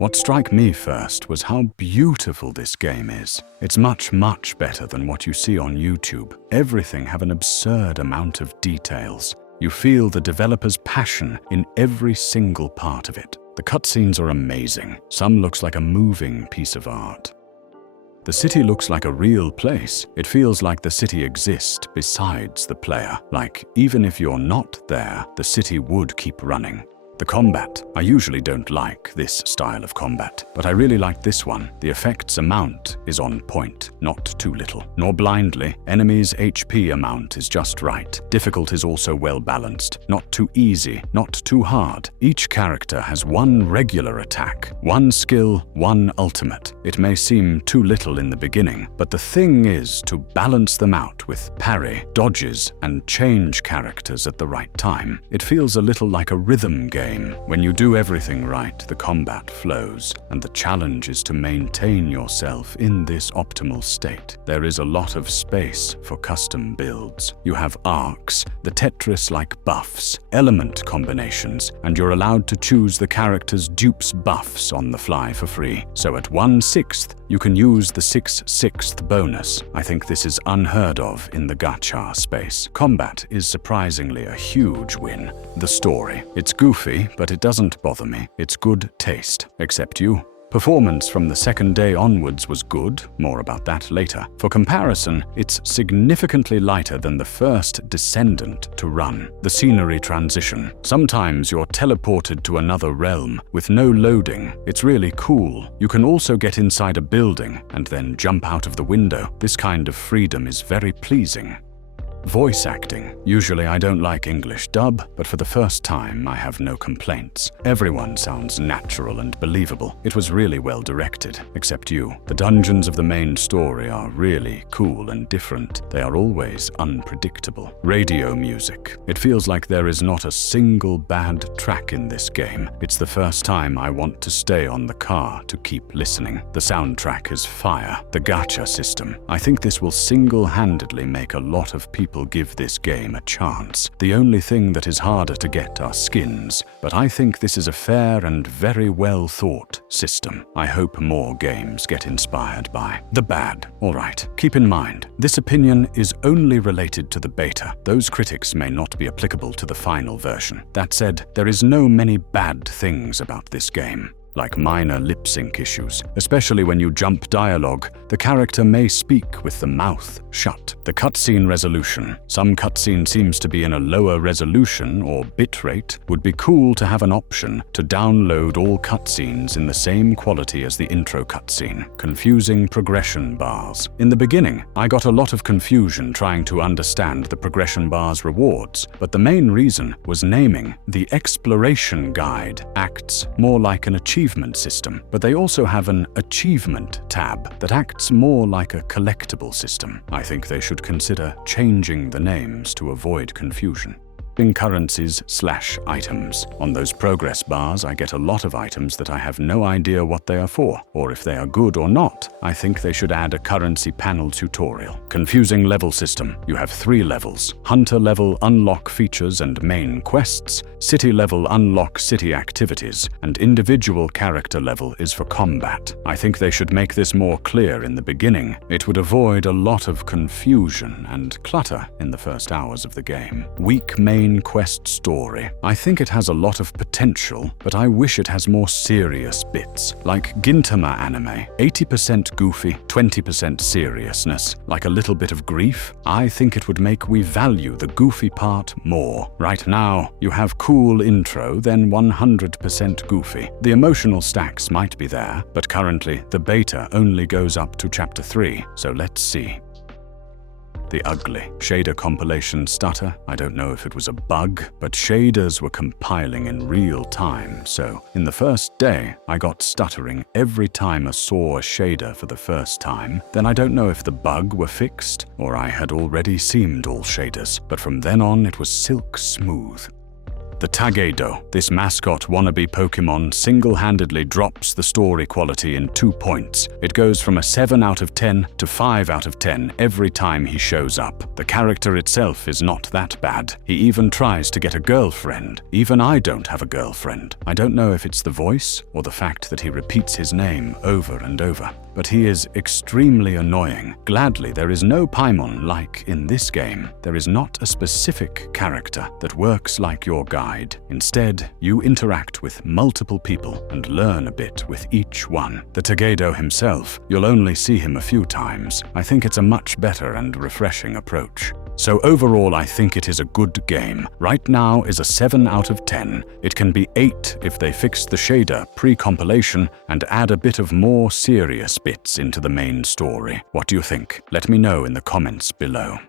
What struck me first was how beautiful this game is. It's much, much better than what you see on YouTube. Everything have an absurd amount of details. You feel the developer's passion in every single part of it. The cutscenes are amazing. Some looks like a moving piece of art. The city looks like a real place. It feels like the city exists besides the player. Like, even if you're not there, the city would keep running. The combat. I usually don't like this style of combat, but I really like this one. The effects amount is on point, not too little, nor blindly. Enemies' HP amount is just right. Difficult is also well balanced, not too easy, not too hard. Each character has one regular attack, one skill, one ultimate. It may seem too little in the beginning, but the thing is to balance them out with parry, dodges, and change characters at the right time. It feels a little like a rhythm game. When you do everything right, the combat flows, and the challenge is to maintain yourself in this optimal state. There is a lot of space for custom builds. You have arcs, the Tetris-like buffs, element combinations, and you're allowed to choose the character's dupes buffs on the fly for free. So at 1/6, you can use the 6/6 bonus. I think this is unheard of in the gacha space. Combat is surprisingly a huge win. The story. It's goofy, but it doesn't bother me. It's good taste. Except you. Performance from the second day onwards was good, more about that later. For comparison, it's significantly lighter than the first Descendant to run. The scenery transition. Sometimes you're teleported to another realm with no loading. It's really cool. You can also get inside a building and then jump out of the window. This kind of freedom is very pleasing. Voice acting. Usually I don't like English dub, but for the first time I have no complaints. Everyone sounds natural and believable. It was really well directed, except you. The dungeons of the main story are really cool and different. They are always unpredictable. Radio music. It feels like there is not a single bad track in this game. It's the first time I want to stay on the car to keep listening. The soundtrack is fire. The gacha system. I think this will single-handedly make a lot of people give this game a chance. The only thing that is harder to get are skins, but I think this is a fair and very well thought system. I hope more games get inspired by. The bad. Alright, keep in mind, this opinion is only related to the beta. Those critics may not be applicable to the final version. That said, there is no many bad things about this game. Like minor lip sync issues, especially when you jump dialogue, the character may speak with the mouth shut. The cutscene resolution. Some cutscene seems to be in a lower resolution or bitrate. Would be cool to have an option to download all cutscenes in the same quality as the intro cutscene. Confusing progression bars. In the beginning, I got a lot of confusion trying to understand the progression bar's rewards, but the main reason was naming. The exploration guide acts more like an achievement system, but they also have an achievement tab that acts more like a collectible system. I think they should consider changing the names to avoid confusion. Currencies/items. On those progress bars, I get a lot of items that I have no idea what they are for, or if they are good or not. I think they should add a currency panel tutorial. Confusing level system. You have 3 levels. Hunter level unlock features and main quests, city level unlock city activities, and individual character level is for combat. I think they should make this more clear in the beginning. It would avoid a lot of confusion and clutter in the first hours of the game. Weak main quest story. I think it has a lot of potential, but I wish it has more serious bits. Like Gintama anime, 80% goofy, 20% seriousness. Like a little bit of grief. I think it would make we value the goofy part more. Right now, you have cool intro, then 100% goofy. The emotional stacks might be there, but currently the beta only goes up to chapter 3, so let's see. The ugly. Shader compilation stutter. I don't know if it was a bug, but shaders were compiling in real time, so in the first day, I got stuttering every time I saw a shader for the first time. Then I don't know if the bug were fixed, or I had already seamed all shaders, but from then on it was silk smooth. The Tagedo, this mascot wannabe Pokemon, single-handedly drops the story quality in 2 points. It goes from a 7 out of 10 to 5 out of 10 every time he shows up. The character itself is not that bad. He even tries to get a girlfriend. Even I don't have a girlfriend. I don't know if it's the voice or the fact that he repeats his name over and over. But he is extremely annoying. Gladly, there is no Paimon like in this game. There is not a specific character that works like your guide. Instead, you interact with multiple people and learn a bit with each one. The Tagedo himself, you'll only see him a few times. I think it's a much better and refreshing approach. So overall, I think it is a good game. Right now is a 7 out of 10. It can be 8 if they fix the shader pre-compilation and add a bit of more serious bits into the main story. What do you think? Let me know in the comments below.